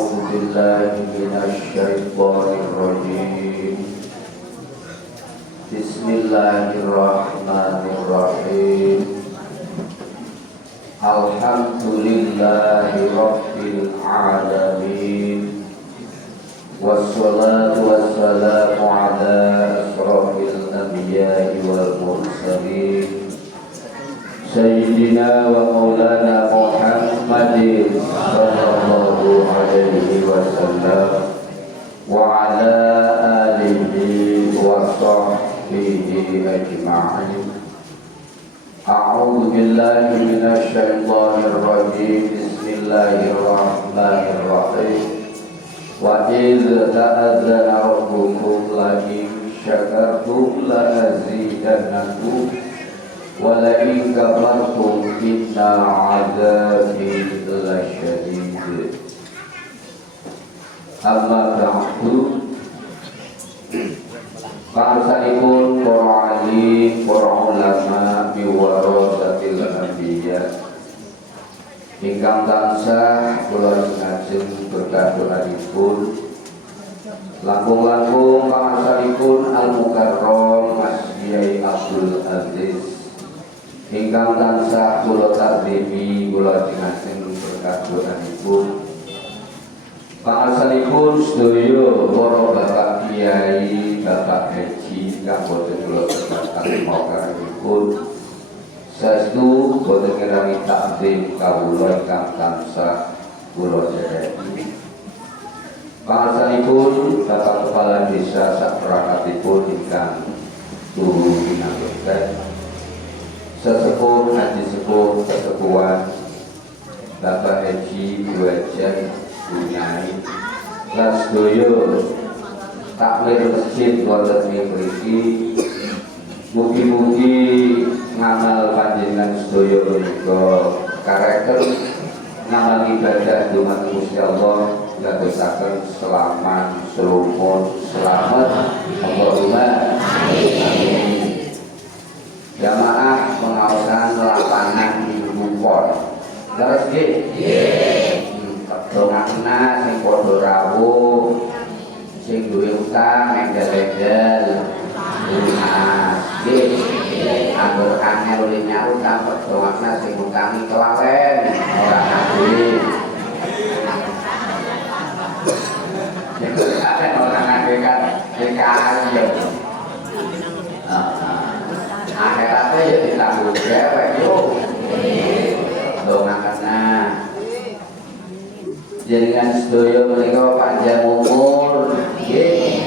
أعوذ بالله من الشيطان الرجيم بسم الله الرحمن الرحيم الحمد لله رب العالمين والصلاة والسلام على أشرف الأنبياء والمرسلين سيدنا ومولانا محمد صلى الله عليه وسلم وعلى آله وصحبه أجمعين. أعوذ بالله من الشيطان الرجيم بسم الله الرحمن الرحيم وإذ تأذن ربكم لئن شكرتم لأزيدنكم ولئن كفرتم إن عذابي لشديد. Amma ba'du. Bangsanipun para alim, para ulama biwarasatil anbiya ingkang tansah kula ngajeng berkah doanipun langkung-langkung pangsanipun Al-Mukarram Mas Kyai Abdul Aziz ingkang tansah kula takdimi kula ngajeng berkah doanipun pangsanipun sedaya para bapak kiai, bapak haji kang boten kula sebat mokaripun saestu boten ngirangi takdim kawula ingkang tansah kula dereki. Pangsanipun bapak kepala desa saperangkatipun ingkang turu pinanggih sesepuh haji sepuh sesepuhan bapak haji wajan punyai lan sedaya takmir masjid wonten ing mriki mugi-mugi ngamal panjenengan sedaya menika kareken ngamal ibadah dumateng Gusti Allah dadosaken selamat selumpun selamat Allahumma amin. Jamaah pengawasan lapangan Ibu Pon terus nggih dongakna sing padha rawuh sing duwe utang endel-endel lunas nggih anggur angel oleh nyautang dongakna sing utangi kelawen ora ngabih nek ada orang ngabih kan dikali akhiratnya ya ditanggung dewek yo dongakna jenengan sedaya menika panjang umur nggih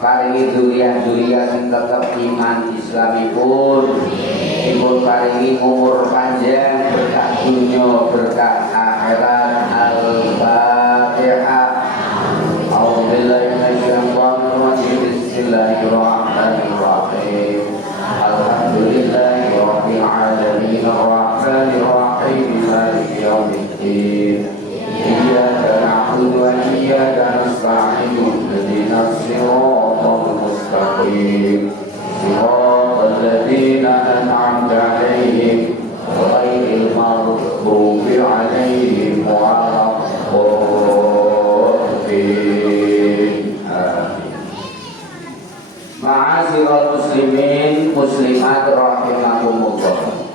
paringi dzurriyyah sing tetep iman islamipun dipun paringi umur panjang berkah dunya berkah akhirat. Al-Fatihah. A'udzubillahi minasyaitonir rajim. Bismillahirrahmanirrahim. Alhamdulillahi rabbil alamin arrahmanir rahim maliki yaumiddin. Iyyaka na'budu wa iyyaka nasta'in ihdinas siratal mustaqim siratal ladzina an'amta 'alaihim ghairil maghdubi 'alaihim waladdallin. Ma'asyiral muslimin muslimat rahimakumullah.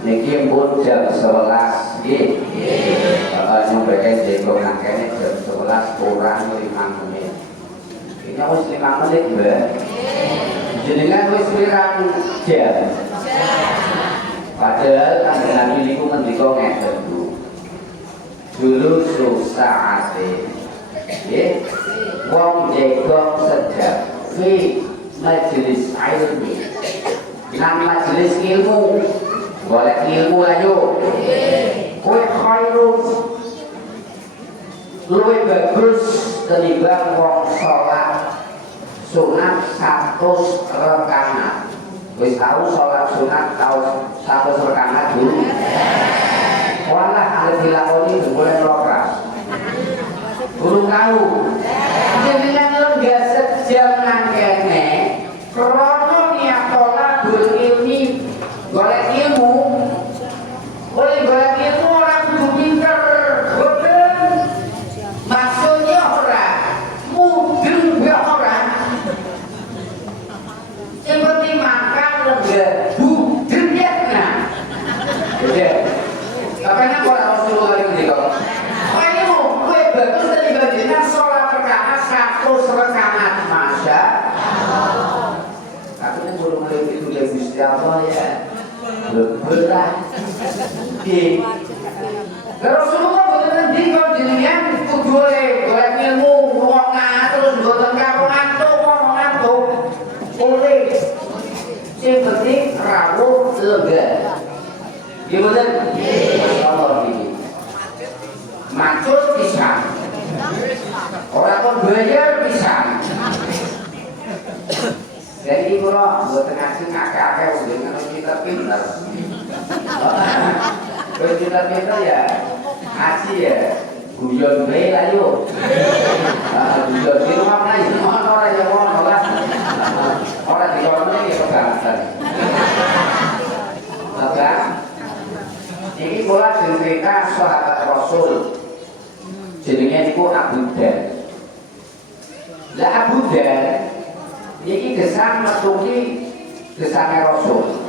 Niki pun jam 11 nggih. Nyobain jenggot nangkene jam 11 kurang 5 menit. Ini wis 5 menit, Mbak. Jenengan wis pirang jam? Padahal kanjeng Nabi niku ngendika ngeten, Bu. Dulu susah ate. Nggih. Wong jenggot sejak fi majelis ilmi. Nang majelis ilmu. Golek ilmu ayo. Kowe khairun luwih bagus ketimbang wong salat sunat 100 rakaat. Wis tau salat sunat tau 100 rakaat dulu. Walah arep dilakoni boleh rokas. Guru tahu. Jenengan lenggah sejam nang kene krana niat tolabul ilmi golek ilmu. Oleh golek ilmu orang kudu pinter, boten. 100 rekaman masa. Tapi ini belum lebih itu dari Gusti Allah ya. Berat. Di. Rasulullah boten ngendika jenengan kudu golek ilmu wong terus boten karuan wong ngantuk. Oleh sing penting rawuh lega. Nggih boten? Masyaallah iki. Maksud pisan. Ora kok bayar pisan. Jadi kula mboten ngaji akeh-akeh dengan kita pinter. Kalau kita pinter ya ngaji ya guyon bae lah yo. Guyon di rumah mana itu orang yang mau lah. Orang di kono iki kebangetan. Maka ini kula cerita sahabat Rasul. Jenenge iku Abu Dar. Lah Abu Dar iki gesang metuki gesange Rasul.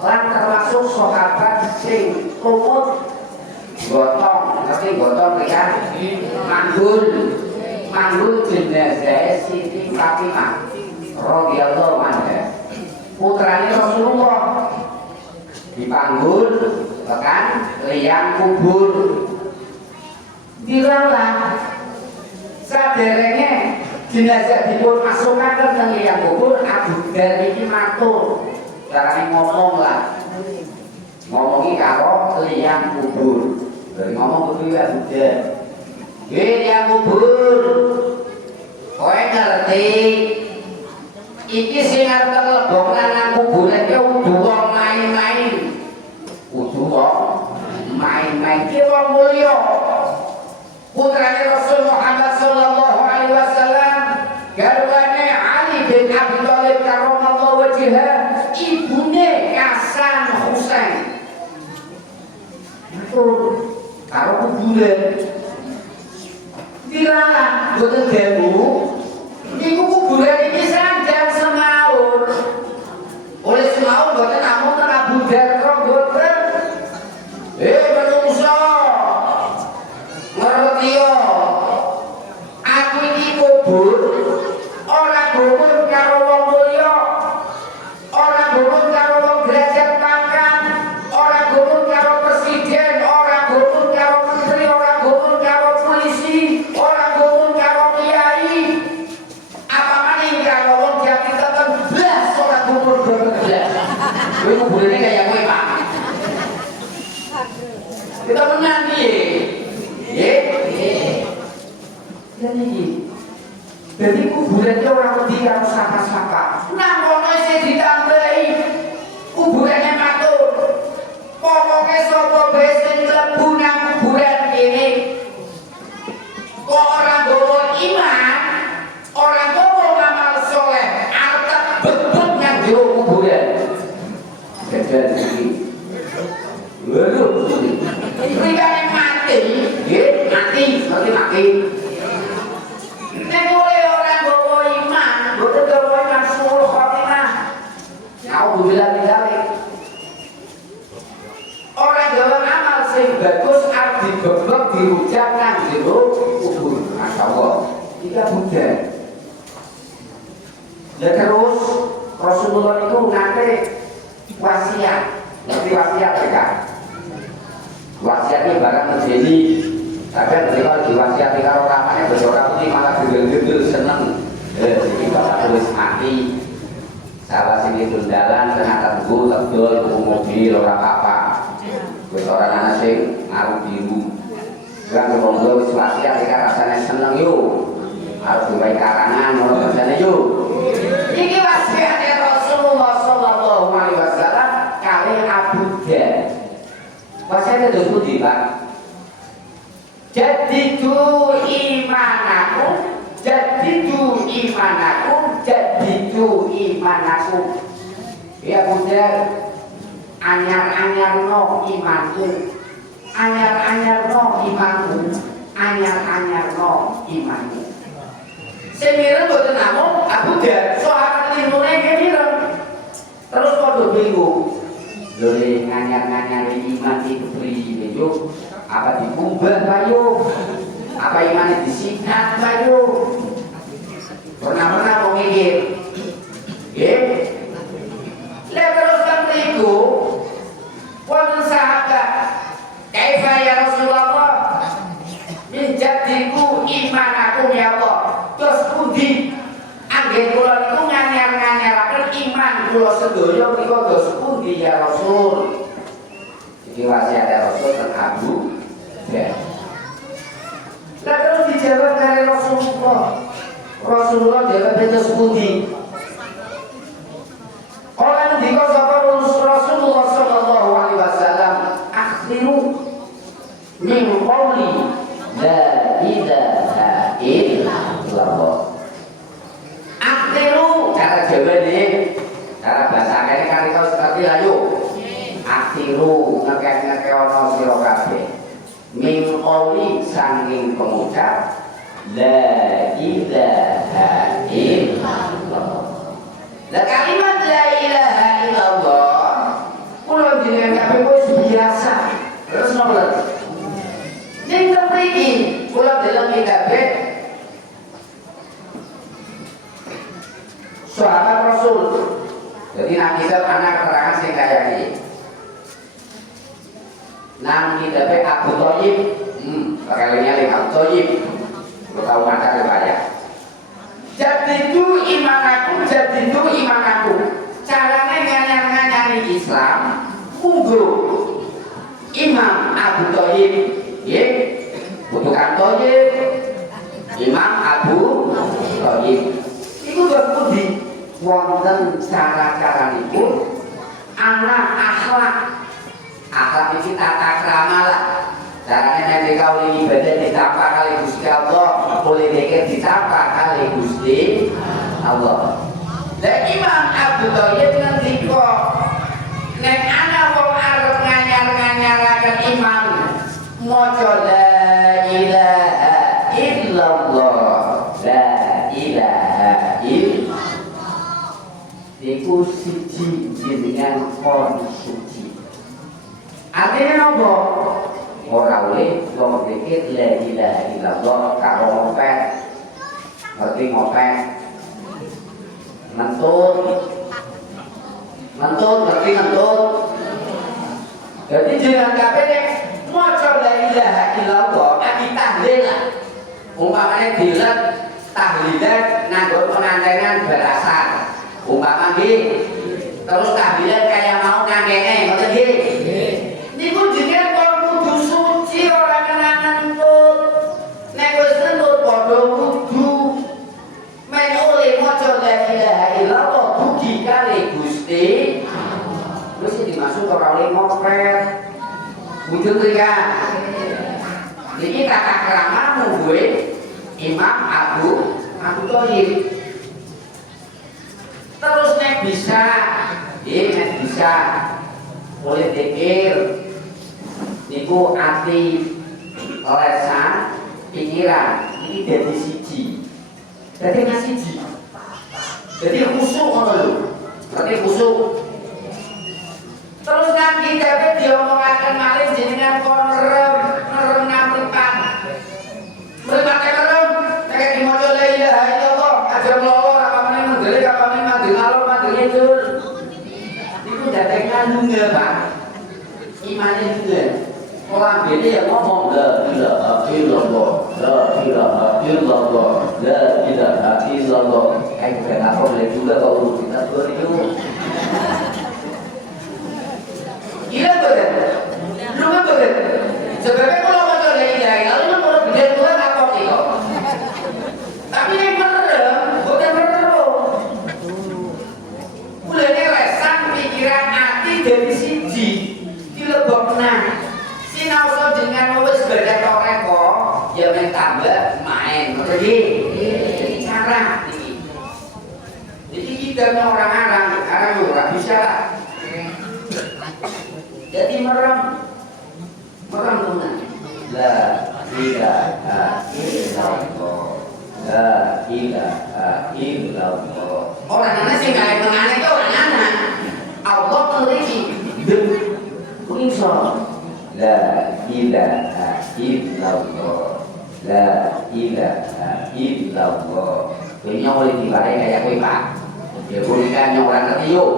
Lan termasuk sahabat sing umut gotong, tapi gotong kan manggul jenazah Siti Fatimah radhiyallahu anha. Putrane Rasulullah dipanggul tekan liang kubur. Dilalah saderenge jenazah dipun masukaken teng liang kubur, Abu Dar iki matur. Carane ngomong lah, ngomongi karo liang kubur. Dari ngomong kudu ya Buddha. Liang kubur, kowe ngerti? Iki sing arep lebok nang kuburan ki kudu wong main-main. Kudu wong main-main ki wong mulya. Putrane Rasul Muhammad sallallahu alaihi wasallam, garwane Ali bin Abi Thalib karramallahu wajhahu, ibune Hasan Husain. Itu karo kuburan. Dilarang boten gemu. Niku kuburan iki sanjang semaur. Oleh semaur boten namung ten Abu Dar boten. Menungso. Ngerti yo. Aku iki kubur ora kubur karo wong mulya. Ora kubur karo wong derajat pangkat, ora kubur karo presiden, ora kubur karo menteri, ora kubur karo polisi, ora kubur karo kiai. Apa maning karo wong jabatan blas ora kubur blas. Kowe kuburane kaya kowe, Pak. Kita menang piye? Jadi kuburan itu orang wedi karo sapa-sapa. Nang kono isih ditambahi kuburane matur. Pokoke sapa bae sing mlebu nang kuburan kene kok ora nggawa iman, ora nggawa amal saleh, arep tak bebet nang jero kuburan. Kedan iki. Lho, iki kan mati, nggih, mati. Nek oleh orang bawa iman, boten bawa iman suul khotimah. Alhamdulillah bidalik. Orang jalan amal sing bagus arep dibeblok dirujak nang jero kubur. Masyaallah. Iki Buddha. Lah terus Rasulullah itu nate wasiat. Ngerti wasiat ya? Wasiat ini barang menjadi. Kadang mereka diwasiati karo ramane bojo ora putih malah gendel-gendel seneng. Iki bapak tulis mati. Salah sing dalan ternyata tuku tebel tuku mobil ora apa-apa. Wis ora ana sing ngaruh biru. Kan monggo wis wasiat iki rasane seneng yo. Harus diwehi karangan ora rasane yo. Iki wasiate Rasulullah sallallahu alaihi wasallam kali Abu Dar. Wasiate terus pundi, Pak? Jadidu imanakum, ya Buddha, anyar-anyar no imanku, anyar-anyar no imanku. Semireng boten namung Abu Dar, sahabat ilmune kemireng. Terus padha bingung. Lho anyar-anyar iman iki priye yo? Apa dikumbah bayo? Apa iman disikat bayu? Pernah mau mikir? Lihat terus kan itu. Wonten sahabat, kaifa ya Rasulullah? Menjadiku iman aku ya Allah. Terus pundi? Anggen kula niku nganyar-nganyaraken iman kula sedaya menika terus pundi ya Rasul? Iki wasiat Rasul ten Abu Bakar. Lah terus dijawab karo Rasulullah. Rasulullah jawab terus pundi? Orang dikau sapa Rasulullah sallallahu alaihi wasallam akhriru min qawli la ilaha illallah. Akhriru cara Jawa ini, cara bahasa kene kan iku seperti ayo. Akhriru ngekek ana sira kabeh. Min qawli saking pengucap la ilaha illallah. Lah kalimat la ilaha illallah kula jenengan kabeh wis biasa. Terus napa? Ning mriki kula deleng kabeh sahabat Rasul. Jadi nabi anak keterangan sing kaya iki. Nang kita Abu Thalib, kalinya Abu Thalib. Kula tahu mata kaya. Jadi itu iman aku. Caranya nganyar-nganyari Islam. Munggu Imam Abu Thalib, ya, bukan Thalib. Imam Abu Thalib. Itu berpudi wonten cara-cara itu anak akhlak itu tata krama lah. Caranya nanti kau ibadah ditapa kali Gusti Allah, boleh dikit ditapa kali Gusti Allah. Dan Imam Abu Thalib nanti kok nek ana wong arep nganyar-nganyaraken iman maca la ilaha illallah, la ilaha illallah. Iku siji jenengan kon suci. Artinya apa? Ora oleh wong dikit la ilaha illallah karo ngopet. Ngerti ngopet? Mentut, ngerti ngentut. Jadi jangan kabeh maca la ilaha illallah abi tahlil. Umpamane bilet tahlilan nganggo pengantengan berasan. Umpama nggih. Terus tahlilan kaya mau nangkene, ngoten nggih. Niku jenengan kok kudu suci ora kena ngentut. Nek wis ngentut padha kudu men oleh maca la ilaha illallah dugi kali Gusti. Wis dimaksud ora oleh ngopet. Wujud rika. Niki tata krama mungguhe Imam Abu Thalib. Terus nek bisa, oleh pikir niku ati lesan pikiran ini dadi siji. Dadi siji. Jadi khusuk ngono lho. Berarti khusuk. Terus nang kita diomongaken malih jenengan kon ngerem namripan. Mripat ngerem nek dimaca la ilaha illallah aja mlawa apa meneh mendele apa meneh mandi ngalor mandi ngidul. Niku dadekna lunga, Pak. Imane lunga. Orang beda yang ngomong la ilaha illallah, la ilaha illallah, la ilaha illallah. Kenapa boleh juga kalau kita beribu? Gila betul, lu nggak betul. Sebabnya kalau macam lain lalu lu kalau beda Tuhan apa sih? Tapi yang merem, bukan merem. Mulanya resan pikiran hati dari siji, dilebokna. Sinau dengan wis badan orang kok, ya main tambah main, jadi cara ini. Jadi kita orang orang bisa lah. Jadi merem mana? La ilaha illallah, la ilaha illallah. Orang mana sih nggak mengenai itu orang mana? Allah memiliki insya la ilaha illallah. La ilaha illallah. Ini oleh diwarai kayak kowe Pak. Ya boleh kan yang orang ngerti yuk.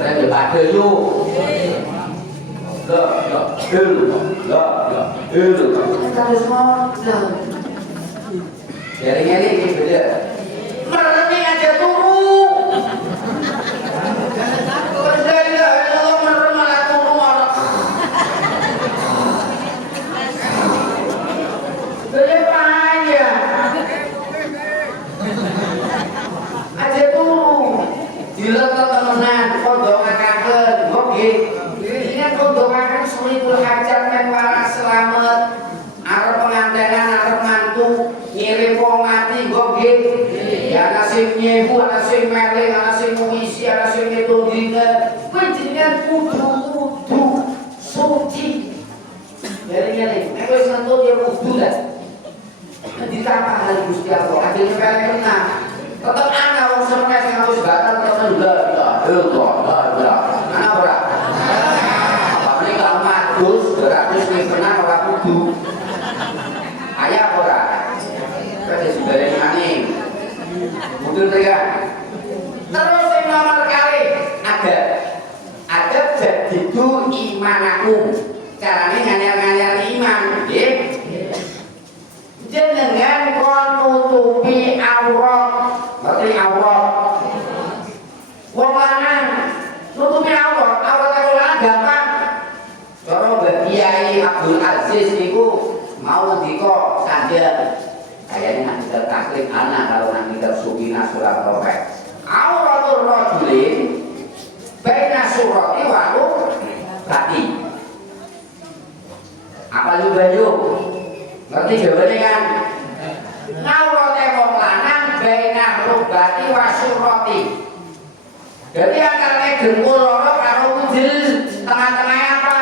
Saya dibaca yuk. Terus mau Gering-gering ini beda. Meremi aja turu. Berdaya Allah merem malah turu malah. Beda payah. Aja turu. Diletak temenan, kodok ngakaken, oke. Ingat kodok ngakaken sulitul hajar men waras selamat. Arep pengantenan, arep mantu. Ngirim wong mati goge ya ana sing nyebu, ana sing meleng, ana sing ngisi, ana sing ngetundine panjenengan kudu suci dari nek wis nentut ya kudu dah ditambah hal Gusti Allah ajeng meleng kena tetep ana wong semes sing wis batal tetep ana ora apane kalau madus beratus ning kena ora kudu ayah ora kada sebenarnya maning betul tidak terus yang nomor kali ada jadidu imanakum caranya nganyar-nganyar iman nggih jenengan kon nutupi aurat berarti aurat wong lanang nutupi aurat lanang gampang cara Mbah Kiai Abdul Aziz niku mau diko saja kayaknya nanti tertaklif anak kalau nanti tersukina surat robek auratul rajulin baina surati walu tadi apa juga yuk ngerti jawabannya kan ngaurate wong lanang baina rubati wasurati jadi antara dengkul loro karo ujil tengah-tengahnya apa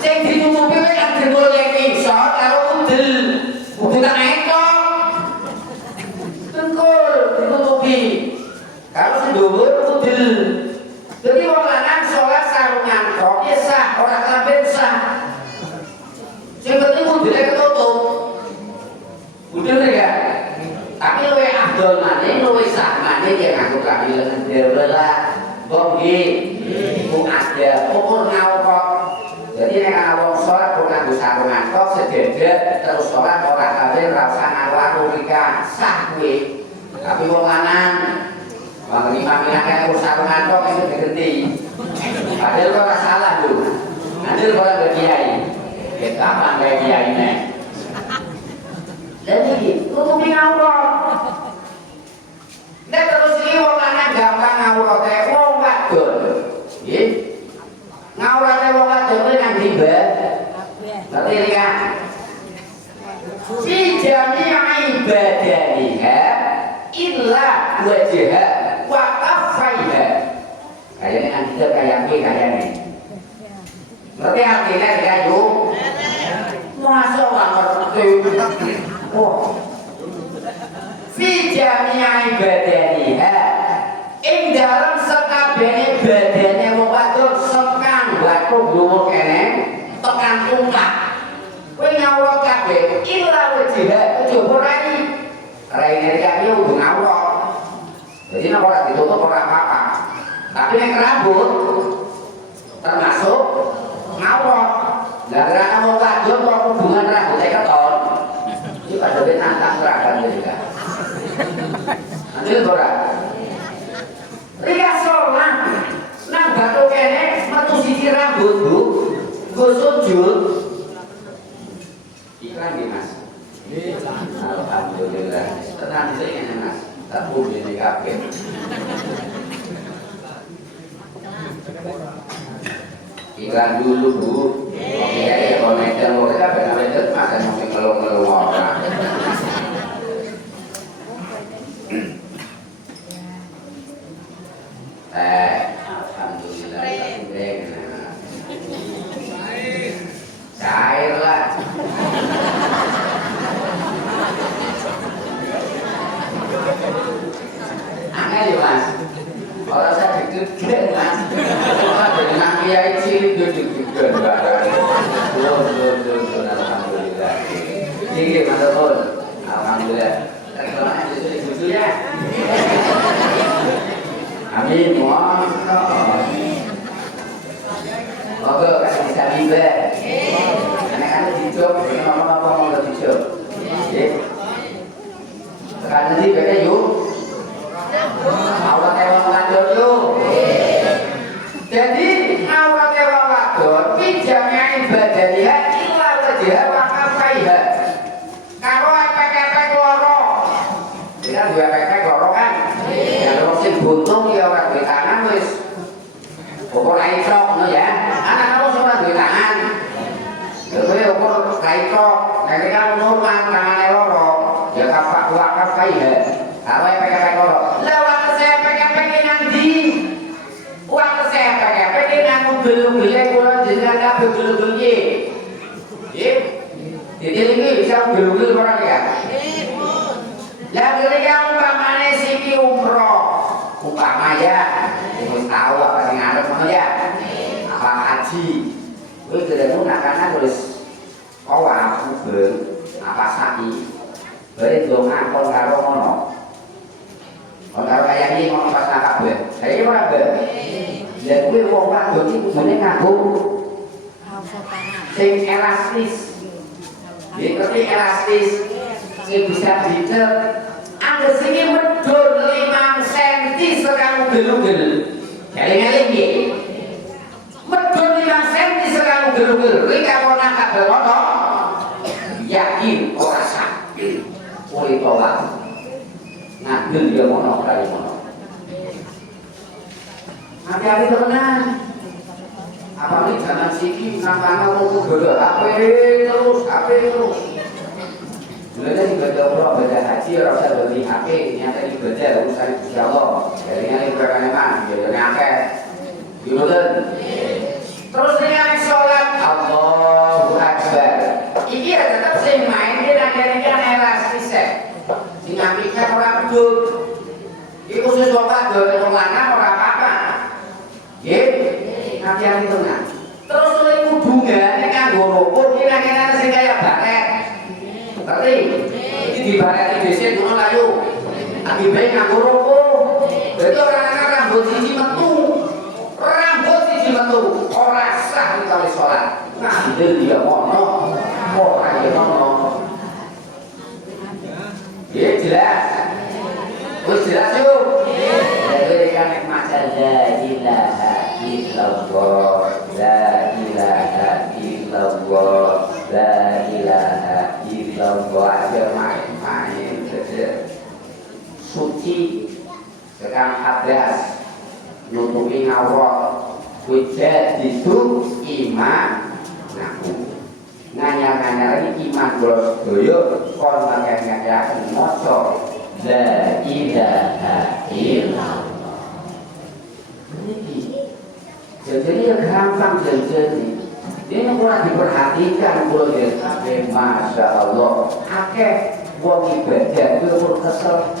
sing ditutupi kan dengkul yang isor karo udel udel tak entok dengkul ditutupi karo sedulur udel jadi wong lanang sholat sarungan kok ya sah orang kabeh sah sing penting udele ketutup udel ya tapi luwe abdul maning luwe sah maning ya ngaku kabilan dewelah bonggi iku ada ukur ngawrok jadi nek ana wong salat kok nganggo sarungan kok sededek terus salat ora kabeh rasa ngawaru rika sah kuwi tapi wong lanang wong imam-imam kaya sarungan kok itu diganti padahal kok ora salah lho andil kok ora kiai kita apa kayak kiai nek jadi tutupi aurat nek terus iki wong lanang gampang aurate wong wadon nggih ngaurate wong wadon kuwi nang riba ngerti ya fi jami'i ibadatiha illa wajha wa kaffaiha kayaknya nanti kayak kayaknya ngerti artinya tidak yuk masa nggak ngerti oh fi jami'i ibadatiha ing dalam sekabehane badane wong wadon sekang batu dhuwur kene tekan ungkap kowe nyawrot kabeh illa wajha coba raine kaya udah ngawrot jadi nek ora ditutup ora apa-apa tapi nek rambut termasuk ngawrot lah karena wong wadon kok hubungan rambutnya keton iki padha nantang seragam juga nanti ora rika sholat nang batu kene metu siji rambut bu nggo sujud iklan nggih Mas alhamdulillah tenang sik ngene Mas tak puji nek kabeh iklan dulu bu oke ya komentar mau kita benar-benar masa mesti ngeluh-ngeluh orang alhamdulillah cair lah aneh ya Mas orang saya deg-degan Mas orang dari nang kiai cilik deg-degan barang nggih matur nuwun. Alhamdulillah. Terima kasih jujurnya. Amin. Moga kasih bisa tiba. Anak-anak dicob, mama-mama mau dicob. Nggih. Tekan nanti beda yuk. Awak ewang wadon yuk. Jadi awak ewang wadon pinjamnya ibadah dia illa wajah wa kafaiha. Kalau efek-efek loro. Kita dua efek loro kan. Kalau sing buntung ya ora duwe tangan wis. Ukur aitok ngono ya. Anak kamu ora duwe tangan. Kowe ukur aitok, nek kan normal tangane loro. Ya kapak wakaf kaya. Apa efek-efek loro? Lah wakaf efek-efek nanti. Wakaf efek-efek nang gelu-gelu kula jenengan kabeh gelu-gelu iki. Nggih. Jadi ini bisa gelu-gelu ora ya? Lah ketika umpamane siki umroh, umpama ya, wis tahu apa sing ngarep ngono ya. Apa haji. Kowe gedemu nak-anak tulis tawaf apa sa'i. Bare donga kon karo ngono. Kon karo kaya iki ngono pas nak kabeh. Saiki ora be. Lah kuwi wong wadon iki kudune nganggo sing elastis. Iki elastis sing bisa diiket. Angger sing medhur 5 cm sekang gelu-gelu. Eling-eling iki. Medhur 5 cm sekang gelu-gelu. Kuwi karo nak kabeh ngono. Yakin ora sah. Oleh tolak ngadil dia mono kali mono hati-hati temenan apalagi zaman siki namanya mau bodoh HP terus sebenarnya ibadah umroh ibadah haji orang usah beli HP nyata ibadah urusan Gusti Allah jadinya ini berkenalan jadinya akeh gitu kan terus dengan sholat Allahu Akbar iki ya tetap sing main dia akhirnya elastis sing apiknya ora bedul iki khusus wong wadon wong lanang ora apa-apa nggih hati-hati tenan terus oleh hubungane kanggo rukun iki akhirnya sing kaya baret ngerti iki dibareti dhisik ngono layu akibat kanggo rukun dadi ora ana rambut siji metu ora sah kali salat ngambil dia mono ora ya mono ya jelas wis jelas yuk jadi kan maca la ilaha illallah la ilaha illallah la ilaha illallah aja main-main suci sekarang hadas nutupi ngawur wujud itu iman ngaku nganyar-nganyar ini iman doyo kon nganyar-nganyar moco la ilaha illallah ini jadi ya gampang jadi ini kurang diperhatikan kalau ya Masya Allah akeh wong ibadah itu pun kesel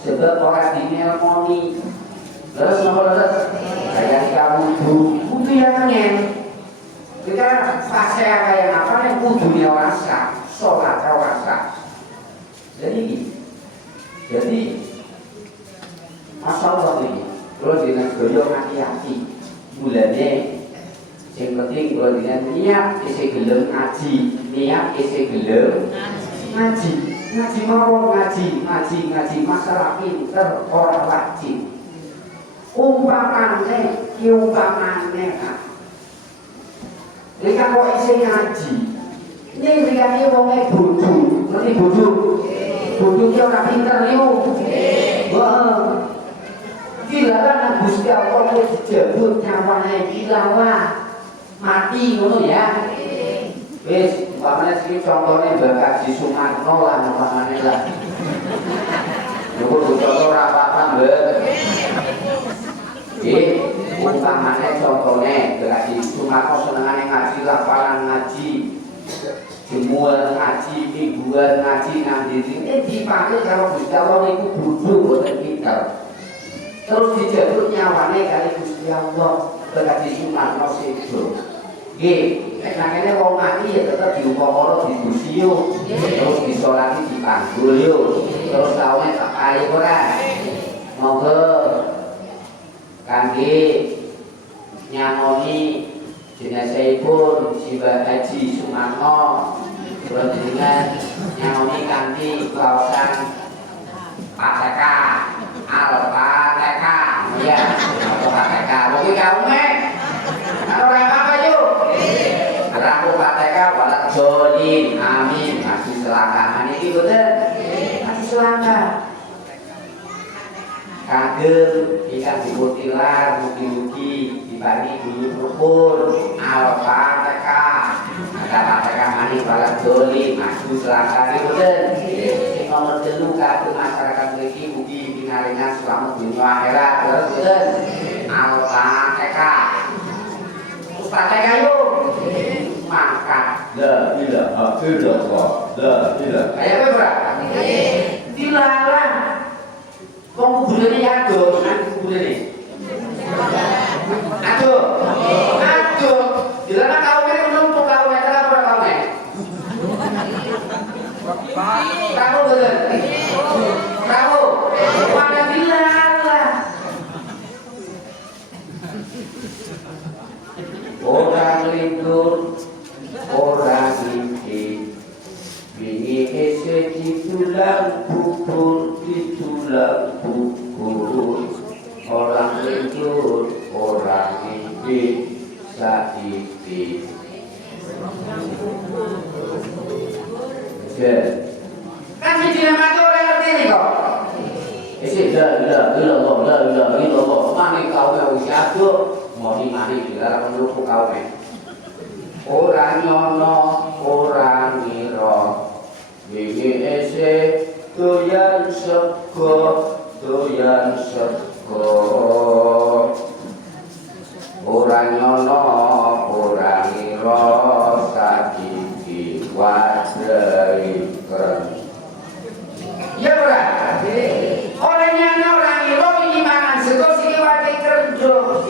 sebab orang dinelmoni terus terus kayak kamu butuh yang ngen kita fase kayak apa yang butuhnya rasa sholat rasa jadi Masya Allah ini kalau dengan goyong hati-hati bulannya yang penting kalau dengan niat isi gelem ngaji niat isi gelem ngaji mau ngaji masalah pinter orang wajib umpamane kan jika kok isi ngaji ini berarti wongnya bodoh ngerti bodoh dia orang pinter yuk wah gila kan Gusti Allah itu dijabut nyawanya gila mati ngono ya wis umpamane sing contohnya Mbak Haji Sumarno lah umpamane lah nyukur contoh ora apa-apa Mbak umpamane contohnya Mbak Haji Sumarno senengane ngaji laparan ngaji jemuan ngaji mingguan ngaji nang dinding dipanggil kalau Gusti Allah itu bodoh boten pinter terus dijabut nyawane kali Gusti Allah Mbak Haji Sumarno sedo nggih Nangene wong mati ya tetep diupakara didusi yo. Terus disolati dipanggul yo. Terus taune tak kali ora. Monggo kangge nyamoni jenazahipun Simbah Haji Sumarno kula jenengan nyamoni kanthi waosan PTK Al-PTK ya PTK mungkin kaume ora apa yuk raku PTK walak jolin amin masih selangkangan ini betul masih selangkah kagem ikan dikutilar mugi-mugi dibani dulu rukun Al-PTK ada PTK manis walak jolin masih selangkah ini betul sing nomor 3 kagem masyarakat mriki mugi pinaringan selamat dunia akhirat terus betul Al-PTK terus PTK yuk maka la ilaha illallah la ilaha ayo berapa dilarang wong kuburane aduh nang kuburane aduh dilarang kaume numpuk kaume kenapa kaume kamu betul kamu mana dilarang orang libur orang ini wingi ese ditulang bubur orang libur orang ini saiki kan siji nama ora ngerti nih kok ese la ilaha mani kaume wis aduh mani dilarang menurut kaume ora nyono ora ngira wingi ese doyan sego ora nyono ora ngira sakiki wadai keren ya ora ora nyono ora ngira wingi mangan sego siki wadai kerjo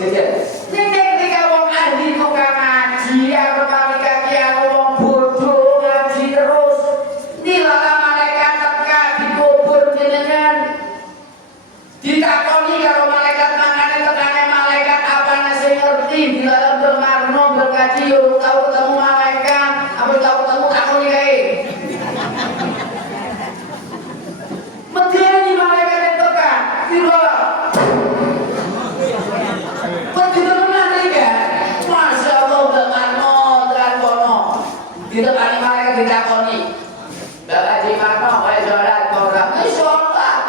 ning ketika wong ahli tukang ngaji ya kali kaki aku wong bodoh ngaji terus nilala malaikat teka dikubur jenengan ditakoni karo malaikat mangane tekane malaikat apa nasi ngerti dilarang bermarno berkaji yo tahu ketemu malaikat apa tahu ketemu takoni kae medeni malaikat teka dilarang kita kali mereka ditakoni Bapak Haji Marno kaya sholat program sholat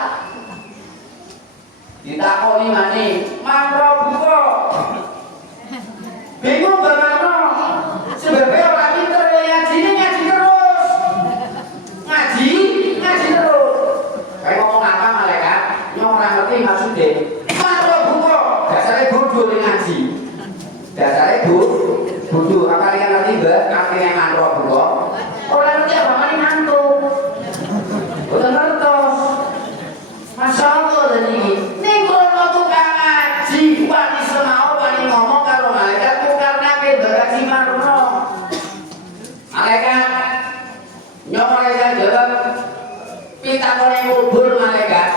ditakoni mani Marno buka bingung Bapak Marno sebabnya orang pinter ngaji terus ngaji terus kayak ngomong apa malaikat nyong orang ngerti maksudnya Marno buka dasarnya bodoh ngaji dasarnya bodoh apa kalian ngerti mbak artinya manro buka orang ngerti apa mani ngantuk udah ngertos Masya Allah dan ini kalau tukang ngaji wani semau wani ngomong kalau malaikat karena kita ngaji manro malaikat nyong malaikat jawab kita konek kubur malaikat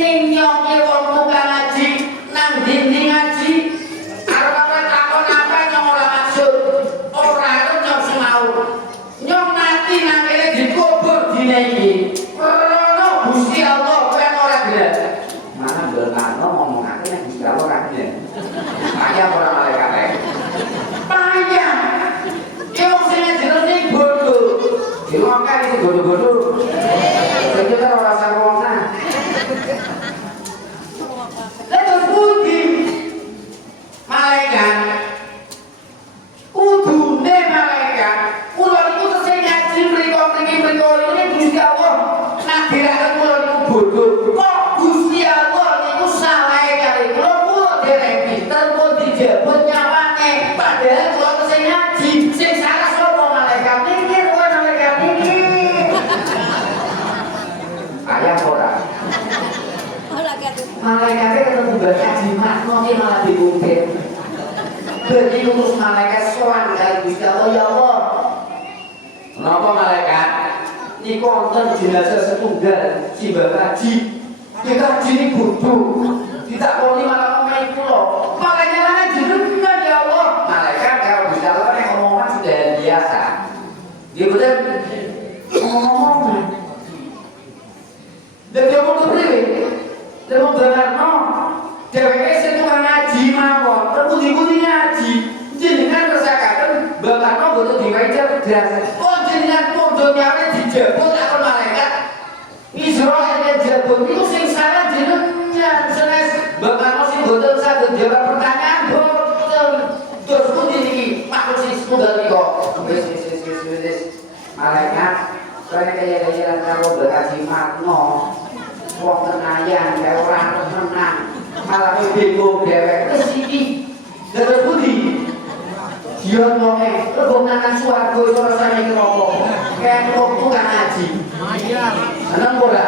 ning nyong wong tukang ngaji nang dinding ngaji Rono Gusti Allah kowe ora gelem. Mana belakno ngomongake nek Gusti Allah ora gelem. Payah ora malaikat ae. Payah. Ya wong sing jenenge bodoh. Dilongkar iki bodoh-bodoh. Iki kan ora sang wong nah. Lah pundi malaikat kudune malaikat kula niku tesih ngaji mriko ini Gusti Allah nakiraken kula niku bodoh kok Gusti Allah niku salah kali kula dereng pinter kok dijabut nyawane padahal kula tesih ngaji sing salah sapa malaikat iki kok malaikat iki ayah ora malaikatnya ketemu baca jimat nanti malah diungkit Jadi utus malaikat sowan kali Gusti Allah, ya Allah. Napa malaikat? Niku wonten jenazah setunggal simbah kaji. Kaji ini bodoh. Ditakoni malah main kula. Malaikat jenengan ya Allah. Malaikat kalau Gusti Allah nek omongan sudah biasa. Nggih betul? Ngomong. Dan dia mau kepriwe? Dia mau dengarno. Dheweke sing tukang ngaji mawon, terpundi-pundi ngaji. Jenengan resakaken bakarno boten diwai cerdas. Oh jenengan podo nyawe dijabut karo malaikat. Israel yang jabut itu sing salah jenengan. Senes bakarno sing boten saged jawab pertanyaan boten. Terus pundi niki makhluk sing setunggal nika. Wis. Malaikat kaya karo berkaji makno. Wong tenayan kaya ora menang. Malah bingung dhewek wis iki. Terus pundi? Dia ngomong, rebongan swarga iso rasane neraka. Kayak wong tukang ngaji. Seneng ora?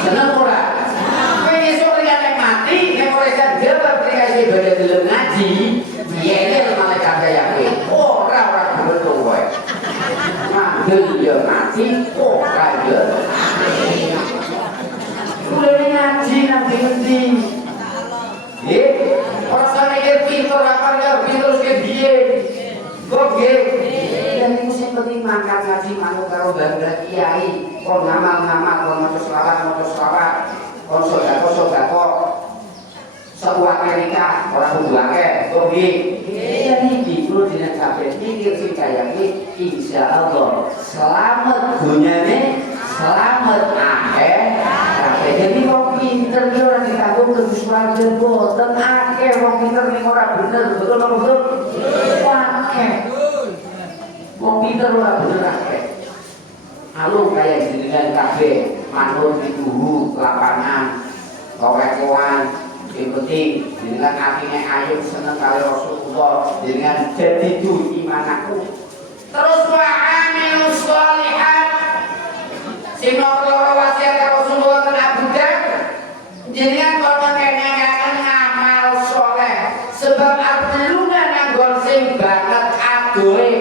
Seneng ora? Kowe iso nek mati, nek ora iso jawab dikasih ibadah deleng ngaji, yene malaikat kaya kowe. Ora betul kowe. Manggil dia mati, ora ya. Mulai ngaji nang ndi? Orang mikir pinter apa terus ke biye. Kok nggih? Dan iku sing penting mangkat ngaji manut karo bangga kiai. Kon ngamal-ngamal, kon maca selawat. Kon sedekah. Sebuah Amerika ora kudu akeh. Kok nggih? Iya niki kudu dina kabeh mikir sing kaya iki insyaallah selamat dunyane, selamat akhirat. Jadi wong pinter ki ora ditanggung terus warga boten akeh wong pinter ning ora bener, betul apa betul? Akeh. Wong pinter ora bener akeh. Alung kaya jenengan kabeh manut dituhu lapangan, kowe-kowean, sing penting jenengan atine ayu seneng karo Rasulullah, jenengan jadi du iman aku. Terus wa amilus sholihat. Sing ora wasiat karo Rasulullah tenan budak. Jenengan kok ngenengaken ngamal saleh sebab abduluna nanggon sing banget adohe.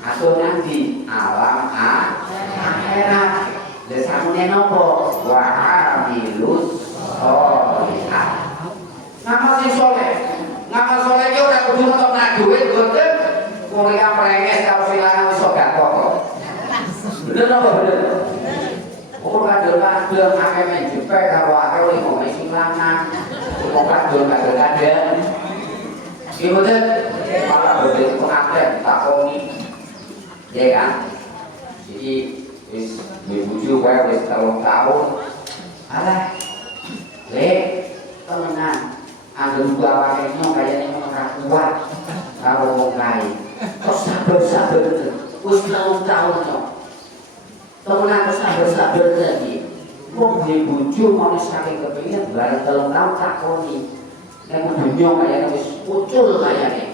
Adoh nanti alam akhirat. Lah samune napa? Wa amilus sholihat. Ngamal sing saleh. Ngamal saleh ki ora kudu entuk nak dhuwit boten. Wong iki prenges karo sing lanang iso gak kok. Bener apa bener? Oh kadang-kadang akeh menjepek karo akeh oleh ngomong sing lanang. Kok kadang-kadang. Iki bener. Malah bener kok akeh takoni. Ya kan? Jadi wis bojo wae wis 3 tahun. Alah. Temenan. Angger gua awake nyong kayane ora kuat karo wong kae. Kok sabar-sabar wis 3 tahun nyong. Temenan sabar-sabar lagi. Wong di bojo mau saking kepengin bareng 3 tahun takoni. Nek dunya kayane wis ucul kayane.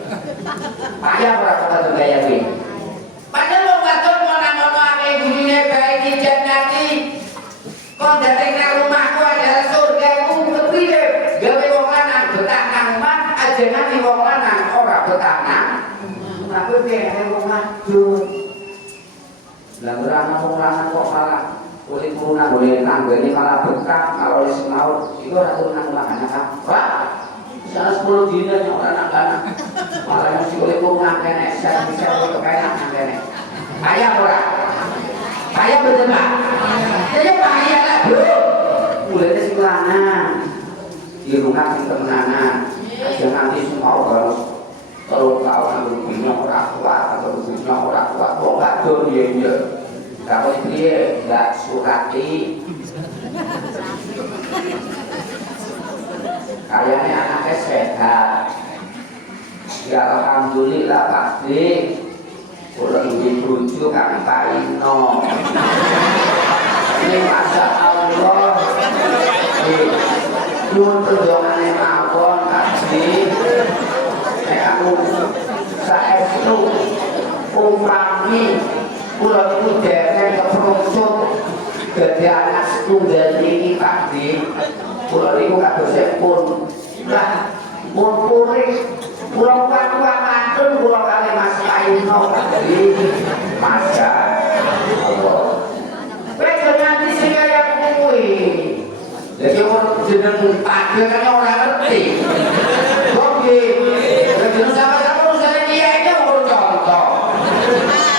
Payah ora kata gaya kuwi. Padahal wong wadon ngono ame gurine bae di jannati. Kon dateng nang rumahku adalah surgaku kepriye? Gawe wong lanang betah nang omah, ajengan di wong lanang ora betah nang. Aku pengen wong wadon. Lah ora ana wong lanang kok malah kulit turunan boleh tanggane malah berkah kalau wis mau iku ora turunan makan apa. Wah. Salah 10 dina nek ora anak-anak. Malah mesti kulit turunan kene bisa kepenak kene. Kaya ora? Kaya betul Pak? Ya kaya lah, Bro. Kulitnya sing lanang. Di rumah sing temenanan. Aja nanti semua harus terus kawan ruginya orang kuat atau ruginya orang kuat kok gak dong ya kalau dia gak surati kayaknya anaknya sehat ya alhamdulillah pasti udah lebih lucu kami paino ini masya Allah nyuwun perjuangannya mawon kasih aku saestu umpami kula niku dereng keperucut dadi anak setunggal niki Pak Di kula niku kadosipun lah mun purih Pulau Papua Mantun, Pulau kali Mas Aino dari Masya Allah. Wes nanti sing kaya kuwi. Jadi orang jeneng padha kan ora ngerti. Oke. Jadi sama-sama urusan kiai itu urus contoh.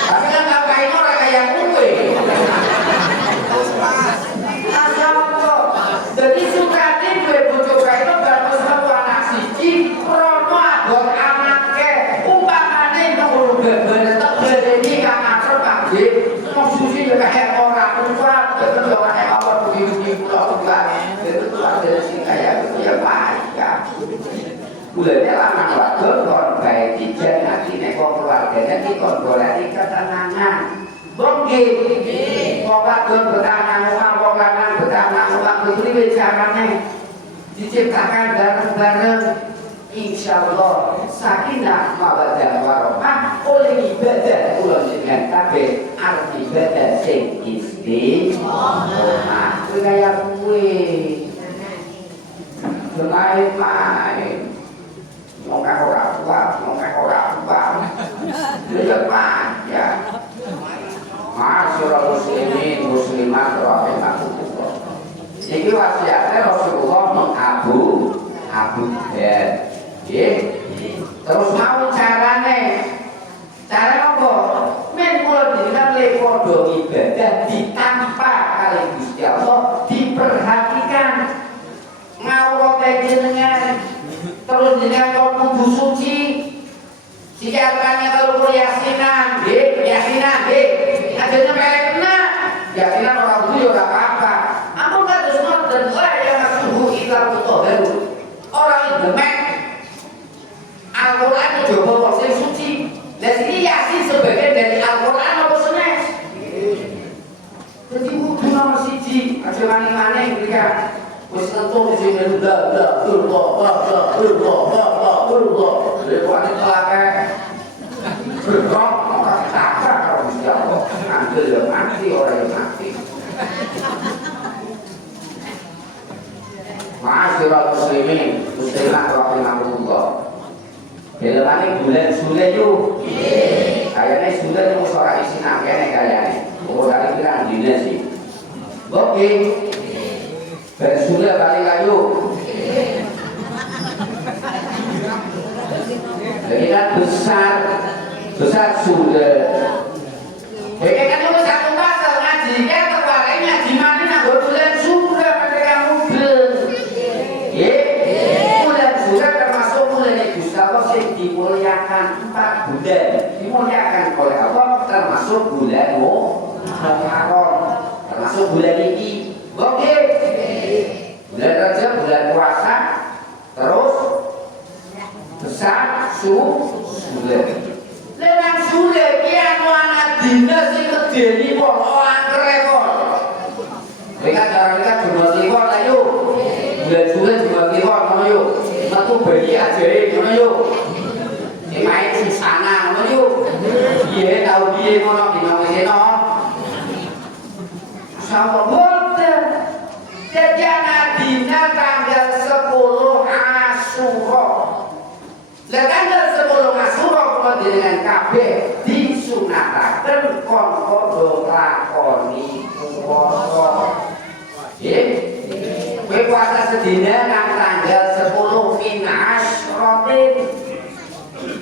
Tapi kan Pak Aino ora kaya kuwi. Jadi Sukati duwe bojo kae itu bagus satu anak siji, rono abot anake, umpamane nunggu beber tek bereni kang akrab panggih, wong suci ya kayak ora kuat, terus ora nek apa begini kula tukang. Itu ada sing kaya ya baik ya. Mulane lanang wadon kon bae dijen ati nek wong keluargane iki kon goleki ketenangan. Nggih. Wong wadon betahanan wong lanang betahanan wong kuwi carane diciptakan bareng-bareng insyaallah sakinah mawaddah warahmah oleh ibadah kula jenengan kabeh arep ibadah sing istiqomah kaya kuwi main wong ora kuat ya Masyurul muslimin muslimat rahimahullah. Iki wasiatnya Rasulullah mengabu dan terus mau carane apa? Men kula jenengan le padha ibadah ditampa kali Gusti Allah diperhatikan ngawur jenengan terus jenengan kudu suci. Jika apanya kalau yasinan, akhirnya pelekna, yasinan orang itu ya apa-apa. Ampun kata semua dan yang subuh kita butuh baru. Orang itu demek, Al-Quran itu juga porsi suci. Dan sini yasin sebagai dari Al-Quran apa senes. Jadi kudu nomor siji, aja mani-mani mereka. Wis tentu di sini udah, Lepas pakai berkok, pakai takar kalau bisa ambil yang mati, orang yang mati. Masyurul muslimin, muslimat rahimahullah. Belakangnya bulan Sule yuk. Kayaknya Sule itu seorang isi nakenya kayaknya. Dari bilang dina sih. Oke. Dan Sule balik kayu. Jadi kan besar sudah. Jadi kan itu satu pasal ngaji kan kemarin ngaji mana nak bulan sudah mereka muda. Bulan sudah termasuk bulan Gusti Allah yang dimuliakan 4 bulan. Dimuliakan oleh Allah termasuk bulan Muharram. Termasuk bulan ini. Oke. Bulan Rajab, bulan puasa, terus besar sudah. Lewat sudah kian anak dinas sing ngedeni wong angker kok. Mereka cara cuma liwat ayo. Bulan sudah cuma liwat ngono yo. Metu bayi ajae ngono yo. Main sing sana ngono yo. Piye tau piye ngono dina weseno. Sama boten. Jadi anak dina tanggal 10 Asyura. Lah tanggal 10 Asyura kula dengan kabeh disunataken kon padha lakoni puasa. Nggih. Kowe puasa sedina nang tanggal 10 min Asyratin.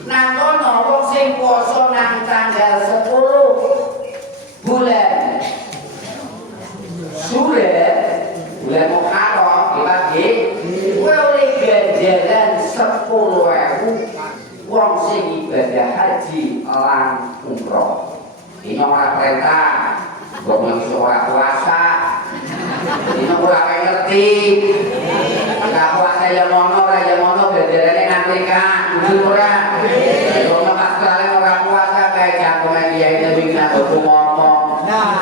Nang kono wong sing puasa nang tanggal 10 bulan Sule bulan Muharram dibagi kowe oleh ganjaran 10.000 wong sing ibadah haji lan umroh. Ini ora perintah, wong iso ora puasa. Ini ora ngerti. Ora puasa ya mono, ora ya mono ganjarane ngantrika, kudu ora. Wong pas kale ora puasa kae jagongan kiai wingi nang ngomong.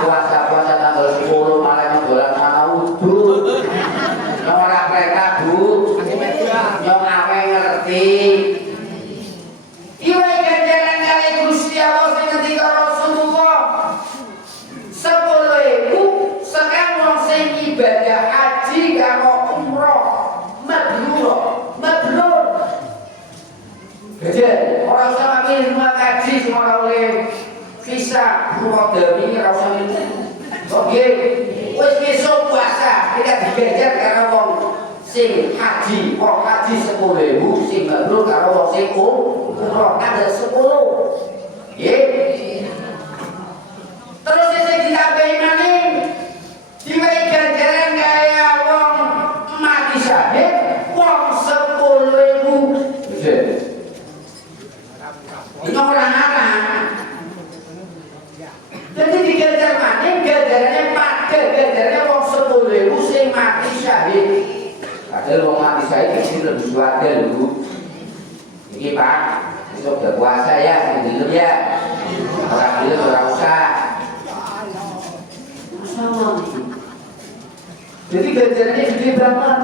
Puasa-puasa tanggal 10 malah dolan ana udut. Ora perintah, Bu. Yo awe ngerti. Iwa ganjaran kali Gusti Allah sing ngendika Rasulullah 10.000 sekarang wong sing ibadah haji karo umroh mabrur. visa kula demi ora usah niku. Oke, wis besok puasa kita digajar karo wong sing haji, kok haji 10.000 sing mabrur karo wong sing umroh tanggal 10. Nggih. Terus sing ditambahi maning diwehi ganjaran kaya wong mati syahid wong 10.000. Nggih. Ini orang-orang. Jadi digajar maning ganjarannya ganjarannya wong 10.000 sing mati syahid. Padahal wong mati syahid iki lebih suwarga lho. Iki Pak, besok udah puasa ya, sing ya. Orang dulu ora usah. Jadi ganjarannya gede banget.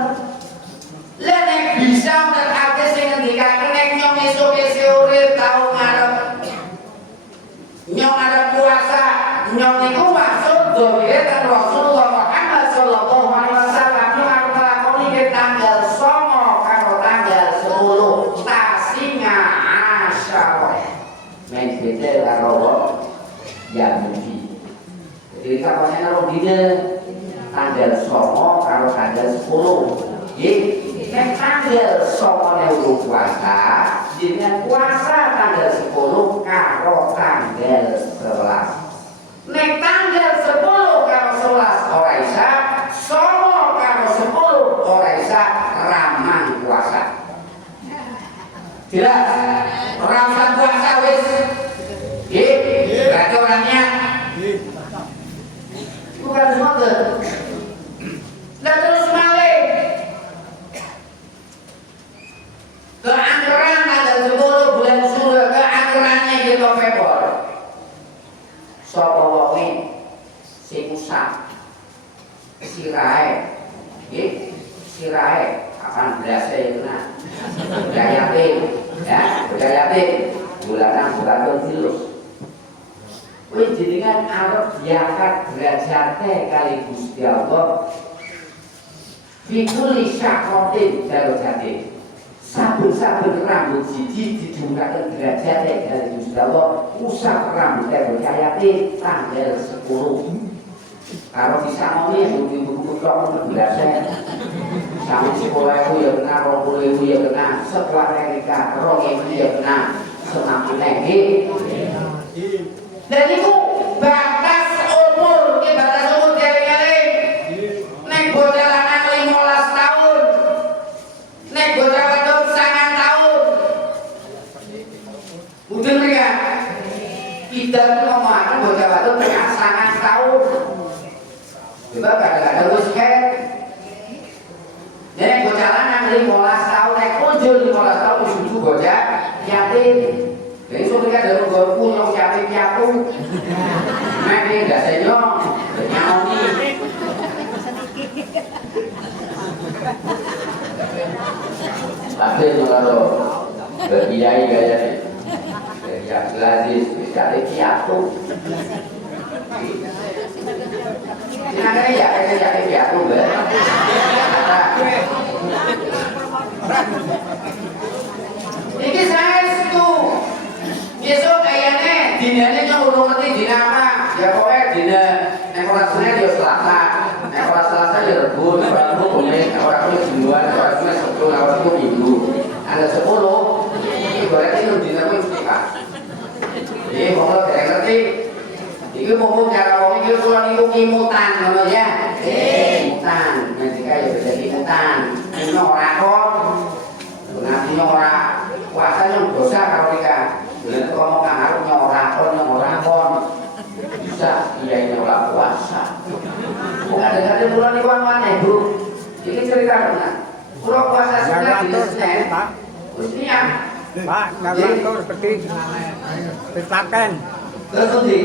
Lah nek bisa nekake sing ngendikake nek nyong esuk-esuk urip tau ngarep. Nyong ada puasa, nyong iku maksud dhewe kan Rasulullah Muhammad sallallahu alaihi wasallam nyong nglakoni ke tanggal 9 karo tanggal 10 Tasinga Asyara. Men beda karo Yahudi. Jadi kapan karo dina tanggal 9 karo tanggal 10. Nggih, nek tanggal 9 urung puasa, dengan puasa tanggal 10 karo tanggal 11. Nek tanggal 10 karo 11 ora isa, 9 karo 10 ora isa ramang puasa. Jelas? Ramang puasa wis. Nggih, berarti orangnya bukan semoga. Nah terus malih keangkeran tanggal 10 bulan Sura, keangkerannya di November. Sapa wonge sing usah sirahe, nggih, sirahe kapan blase kena. Budayate, ya, budayate bulanan bulan tilus. Kowe jenengan arep diangkat derajate kali Gusti Allah. Fikul syakrotin darajate. Saben-saben rambut siji dijumlahaken derajate kali Gusti Allah. Usap rambutnya berkayate tanggal 10. Kalau disamoni yang buku-buku tok berasa. Sampai 10.000 ya kena, 20.000 ya kena, setelah mereka 2.000 ya kena, semakin lagi. Dan itu batas umur, ini batas umur kali-kali. Nek bocah lanang 15 tahun, nek bocah wadon 9 tahun. Mungkin mereka kita ngomongkan bocah wadon dengan 9 tahun. Coba kadang-kadang wis kan. Nek bocah lanang 15 tahun, nek muncul 15 tahun disuju bocah yatim. Jadi mereka dari gorku yang yatim piatu. Nek ini enggak senyum, nyamoni. Tapi kalau berkiai gayanya, yang lazis yatim piatu. Ada ya, yatim piatu ber. Ini saya itu besok kayaknya dinanya yang udah ngerti dina apa ya pokoknya dina nekorasinya dia Selasa Selasa ya Rebun Rabu boleh orang itu Jumat orang itu Sabtu orang itu Minggu ada 10 ini berarti itu dina itu istiqah ini pokoknya tidak ngerti ini ngomong cara ngomong itu kalau itu kimutan namanya kimutan ketika ya bisa kimutan ini orang kok nantinya orang puasa yang dosa kalau mereka bila ngomong harusnya orang kon bisa iya ini orang puasa ada bulan di mana ibu ini cerita benar kalau puasa sudah di Senin mestinya Pak, ngatur seperti ditaken. terus di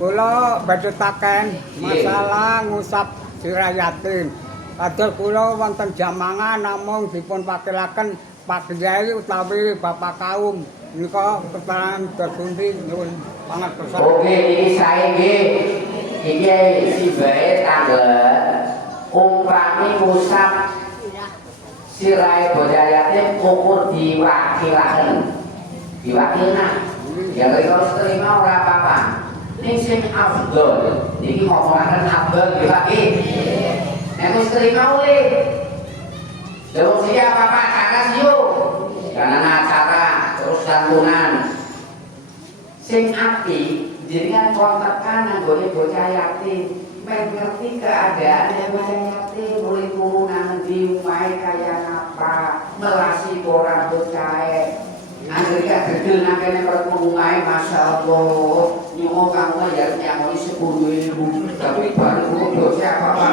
Kula badhe taken masalah ngusap sirah yatim. Kados kula wonten jamangan namung dipun pakilaken Pak Kyai utawi Bapak kaum nika keterangan terpundi nyuwun pangertosan. oke ini saya iki sibae tanggal umpami ngusap sirahe bocah yatim ukur diwakilna Ya kalau terima ora apa-apa. Ning sing afdol, iki ngomongan afdol nggih Pak nggih. Nek wis terima oleh. Lha sing apa-apa acara yo. Karena acara terus santunan. Sing api jenengan kontekan anggone bocah yatim. Men ngerti keadaan bocah yatim, mulai turunan di umai kaya apa, melasi orang bocah. Anggere gedhe nang kene karo umai masyaallah. Nyuwun kamu ya nyamoni 10.000. Tapi baru bocah apa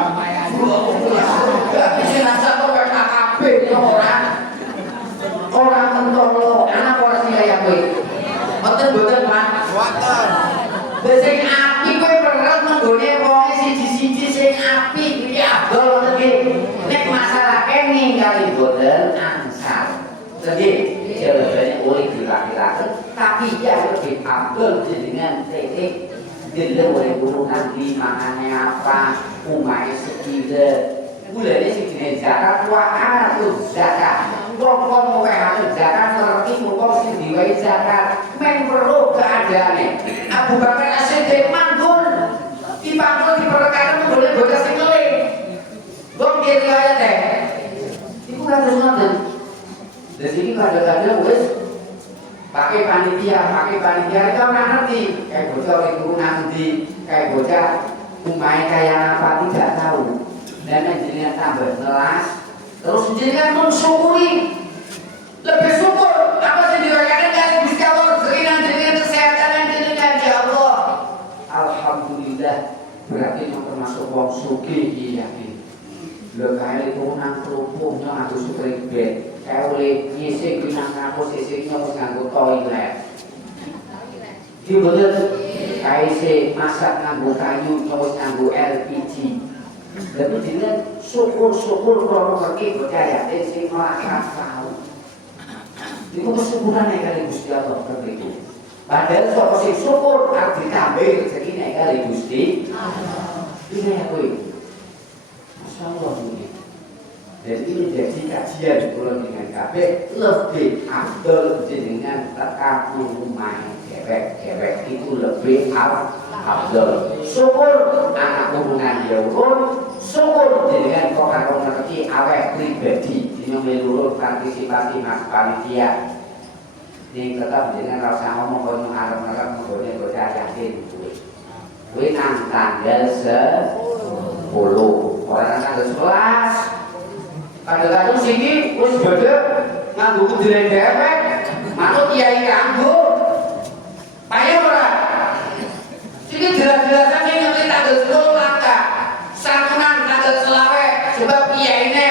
bisa rasa kok KKP orang mentolo anak orang sing kaya kowe. Mboten Pak. Mboten. Sing api kowe perlu menggone wong siji-siji sing api iki abdol ngoten nggih. Nek masalah kene kali boten angsal. Nggih, jawabannya oleh dilakukan tapi yang lebih abdol dengan titik dile oleh urutan makannya apa, umai sekile. Mulane sing jenenge zakat wa zakat. Wong-wong wae zakat ngerti wong sing diwehi zakat men perlu keadaane. Abu Bakar As-Siddiq manggon dipanggon diperkarakan boleh bocah sing ngelih. Wong kiri kaya teh. Iku kan terus ngoten. Di sini kadang-kadang wis pakai panitia itu orang ngerti kayak bocah itu nanti kayak bocah umai kayak apa tidak tahu. Dan jenengan tambah nelas terus jenengan mensyukuri lebih syukur apa sih dirayakan dari Gusti Allah seringan jenengan kesehatan yang jenengan ya Allah alhamdulillah berarti yang termasuk wong sugih iya lho kae itu nang kerupuknya nganggo sutribet kae oleh ngisi nang kampus isinya wis nganggo toilet iki bener kae se masak nganggo kayu wis nganggo LPG. Lalu jenengan syukur kalau ngerti percaya sing ora tahu. Iku kesyukuran nek kali Gusti Allah itu. Padahal sapa sing syukur arep ditambah rezeki nek kali Gusti Allah. Ini ya kowe. Masyaallah ini. Dan ini jadi kajian kula dengan kabeh lebih afdol jenengan tekan rumah dewek itu lebih afdol. Syukur anak turunan ya urun, syukur jenengan kok karo ngerti awake pribadi dina melurut partisipasi mas panitia. Ning tetep jenengan ora usah ngomong kono arep-arep nggone bocah yatim kuwi. Kuwi nang tanggal 10, ora nang tanggal 11. Kadang-kadang sini wis badhe nganggo kudune dewek, manut kiai kanggo. Payo ora? Sini jelas-jelasan sing ngerti tanggal 10 langka. Santunan tanggal 20 sebab kiyaine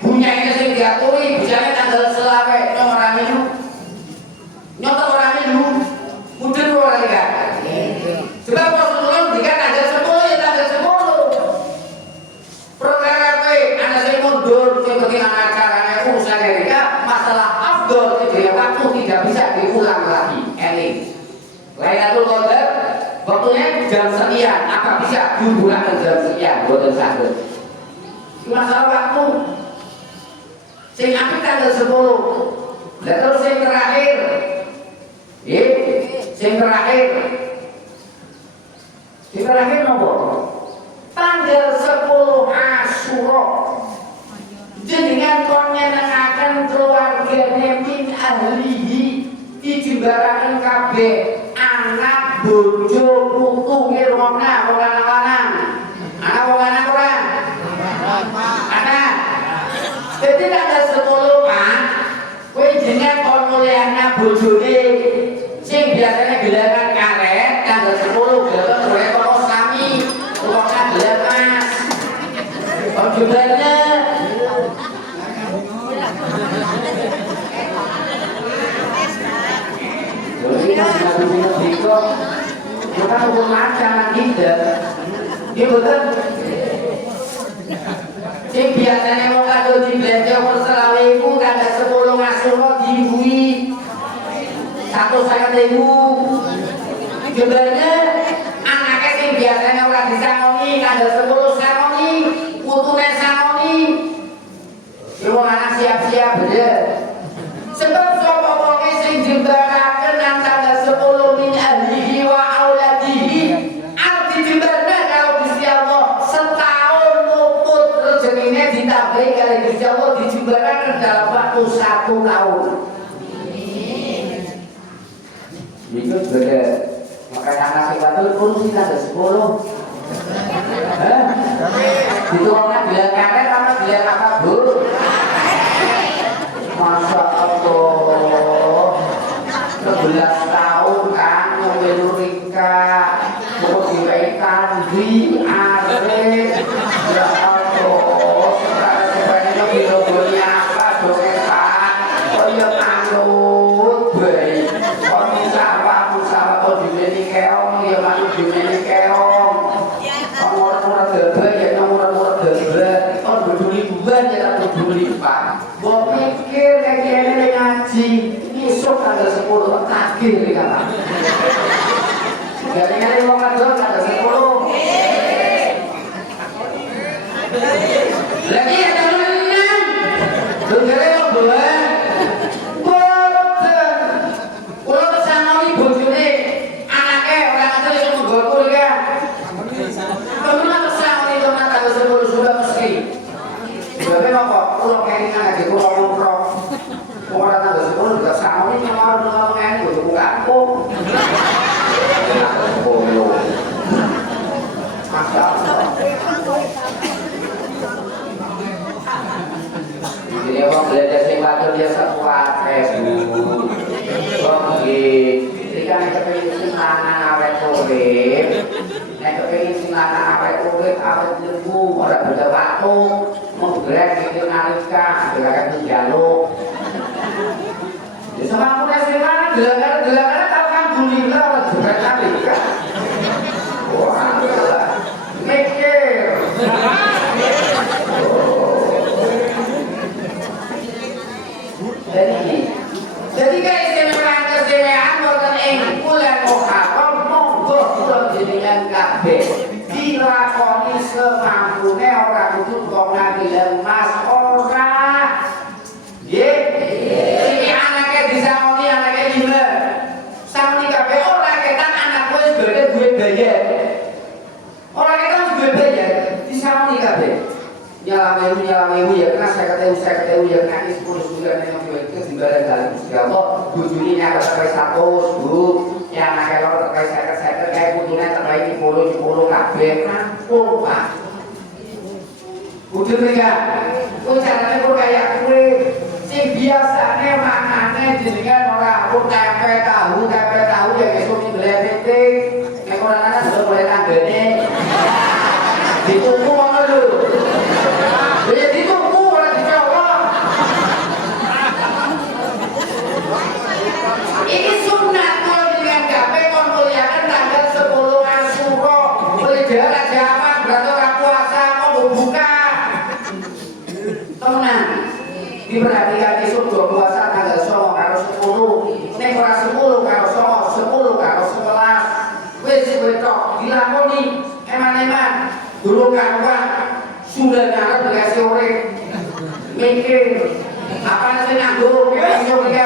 bunyaine sing diaturi bijane tanggal 20 nomor melu. Nyoto ora melu. Mudhun ora iki. Sebab Rasulullah ngendikan tanggal 10 ya tanggal 10. Perkara kowe ana sing mundur sing penting acarane urusan mereka masalah afdol itu waktu tidak bisa diulang lagi. Eling. Lailatul Qadar waktunya jam sekian, apa bisa dibuat jam sekian? Boten saged. Masalah waktu. Sing apik tanggal 10. Lah terus sing terakhir. Sing terakhir. Sing terakhir nopo? Tanggal 10 Asyura. Jenengan kon nyenengaken keluargane min ahlihi dijembaraken kabeh anak bojo putu ngirmona wong lanang. Anak wong lanang ora? Anak. Dadi tanggal 10 Pak, kowe jenengan kon mulih anak bojone sing biasane gelaran karet tanggal 10 gelaran kowe kok sami wong gelar Mas. Kon jumlahnya bukan hukum acara tidak. Ini betul. Sing biasanya mau kado di belanja perselawiku kada 10 Asyura diimbui 150.000. Jumlahnya anaknya sing biasanya ora disangoni kada 10 sangoni, utune sangoni. Wong anak siap-siap bener. Sebab sapa wong sing jembaraken nang tanggal 10 Kalau kursi tanggal 10. Itu orang bilang karet apa bilang apa bu? Masya Allah 11 tahun kan ngomelu Rika mau dibaikan di Arif ya Allah sekarang lebih apa dosen pak kok ya anut baik kok musawah kok dimeni keong ya manu dimeni keong kok murah-murah debe ya murah-murah debe kok berduli ban ya berduli pak kok mikir kayak gini ngaji besok tanggal 10 tagih nih kata gara-gara mau ngadol tanggal 10 lagi ada menang dengerin lo boleh boten kalau kesana ibu juni anaknya orang itu yang menggokul kan bagaimana kesana itu tanggal 10 sudah mesti bagaimana kok kalau kayaknya ngaji kalau ngomong orang tanggal 10 juga sama ini orang ngomongin gue buka kampung Masya Allah jadi orang belajar sing wajar dia sekuat bu oke jadi kan yang kepingin sing lanang awet urip yang kepingin sing lanang awet urip awet ilmu orang beda waktu menggerak mikir nalika gerakan menjaluk ya sama aku nasi mana gelakan alhamdulillah gerakan nalika wah mikir jadi keistimewaan boten ing bulan Muharram monggo kula jenengan kabeh dilakoni semampune ora kudu kok nganti lemas ora nggih iki anake disangoni anake lima sami kabeh ora ketan anak wis gede duwe bayar ora ketan duwe bayar disangoni kabeh nyalamewu ya kena saya ketemu ya kena 10 bulan yang itu sembarang dalam siapa bujuninya terkait 100 bu yang anaknya kalau terkait saya kayak bujunya terkait 10 kabeh nampung pak bujun enggak caranya kok kayak kue sing biasanya makannya jenengan orang pun tempe tahu ya besok di belete yang orang-orang sudah mulai tanggane ditunggu apa lu ya ditunggu orang dicolok ini sunat kalau dengan gape kon muliakan tanggal 10 Asyura boleh jalan zaman berarti orang puasa mau buka temenan diperhatikan esok 2 puasa tanggal 9 karo 10 nek ora 10 karo 9 10 karo 11 wis wetok dilakoni eman-eman durung karuan sudah ngarep dikasih urip mikir apa sih nganggo besok iki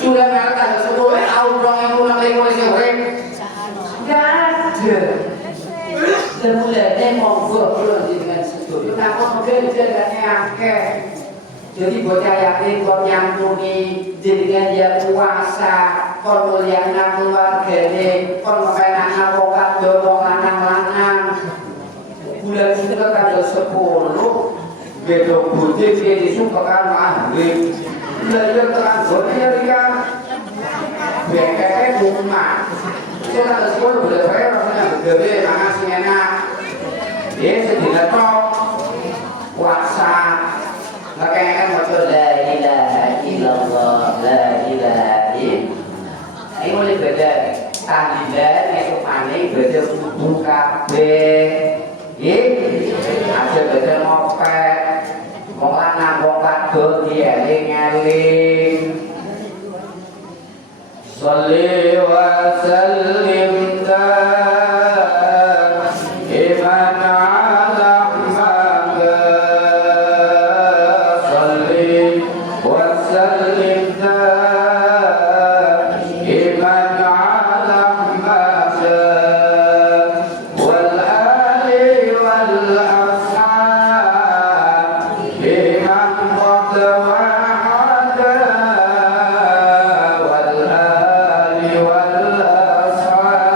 sudah ngarep tanggal 10 tahun 2025 urip enggak ada semulanya monggo kula dengan sedoyo takon model jagane akeh jadi bocah yakin kon nyantuni jenengan ya puasa kon mulyana keluargane kon mepenak wong kadon wong lanang-lanang bulan sudah tanggal 10 beda budi dia disuka kan ahli belajar terang bodi ya bengkeknya bunga itu tanggal 10 udah saya rasanya gede makasih enak dia sedih tok puasa makanya mau la ilaha illallah la ilaha illallah ini mulai beda tahlilan itu paling beda buka aja beda ngopek wong lanang wong wadon dieling-eling sholli wa sallim iman ala Muhammad sholli wa sallim iman ala Muhammad wal ali wal ashab iman qadwa ada wal ali wal ashab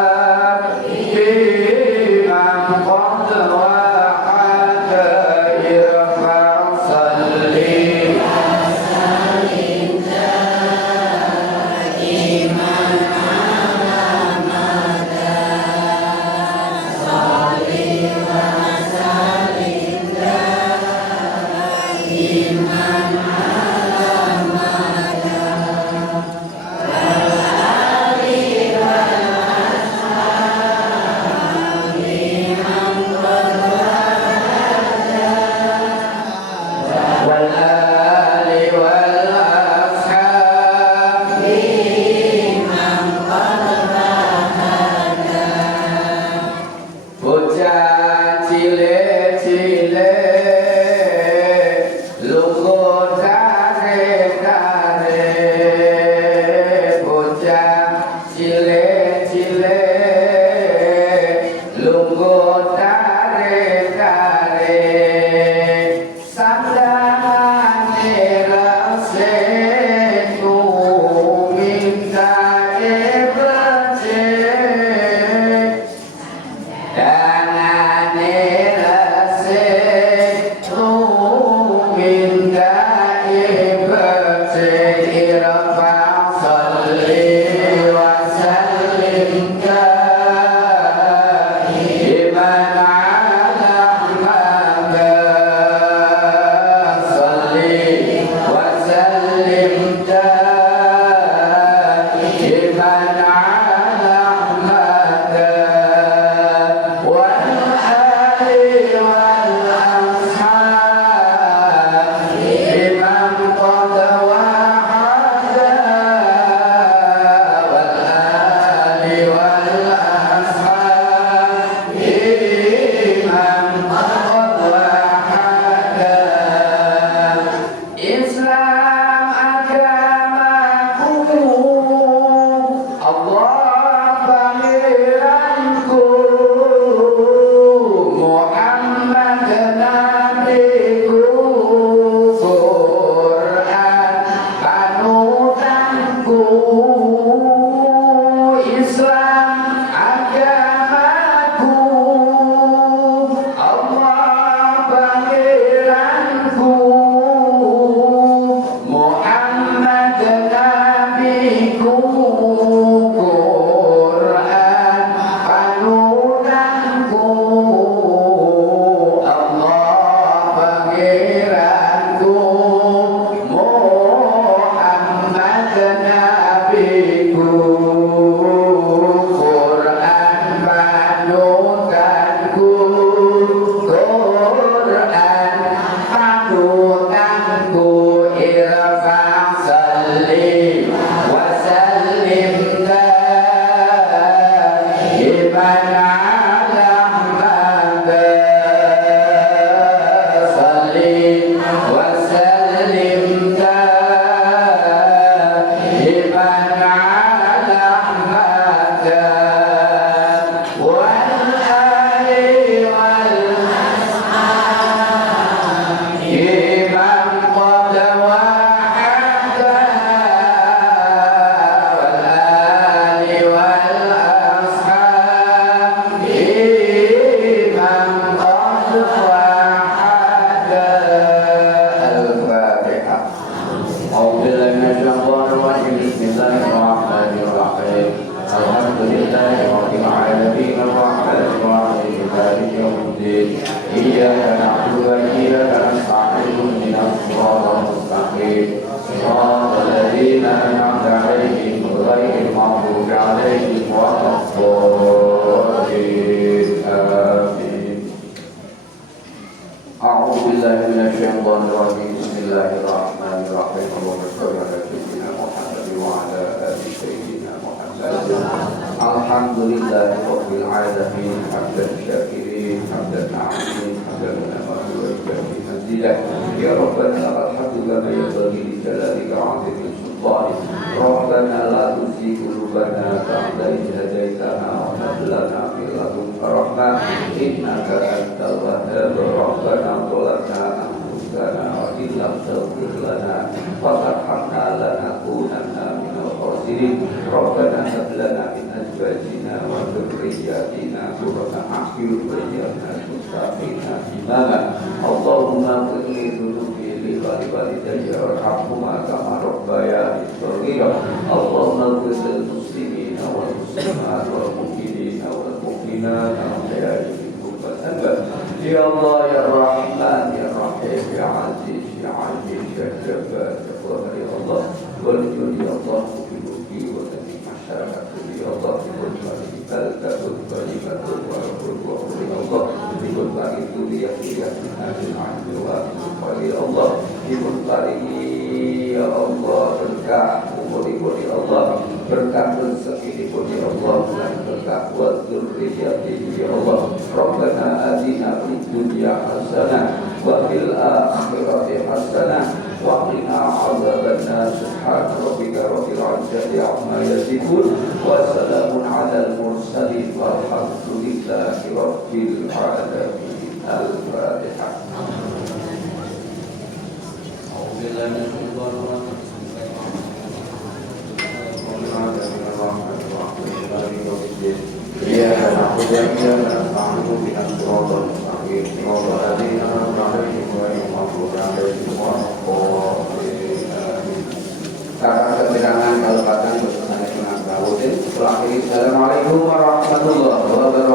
Assalamualaikum warahmatullahi wabarakatuh.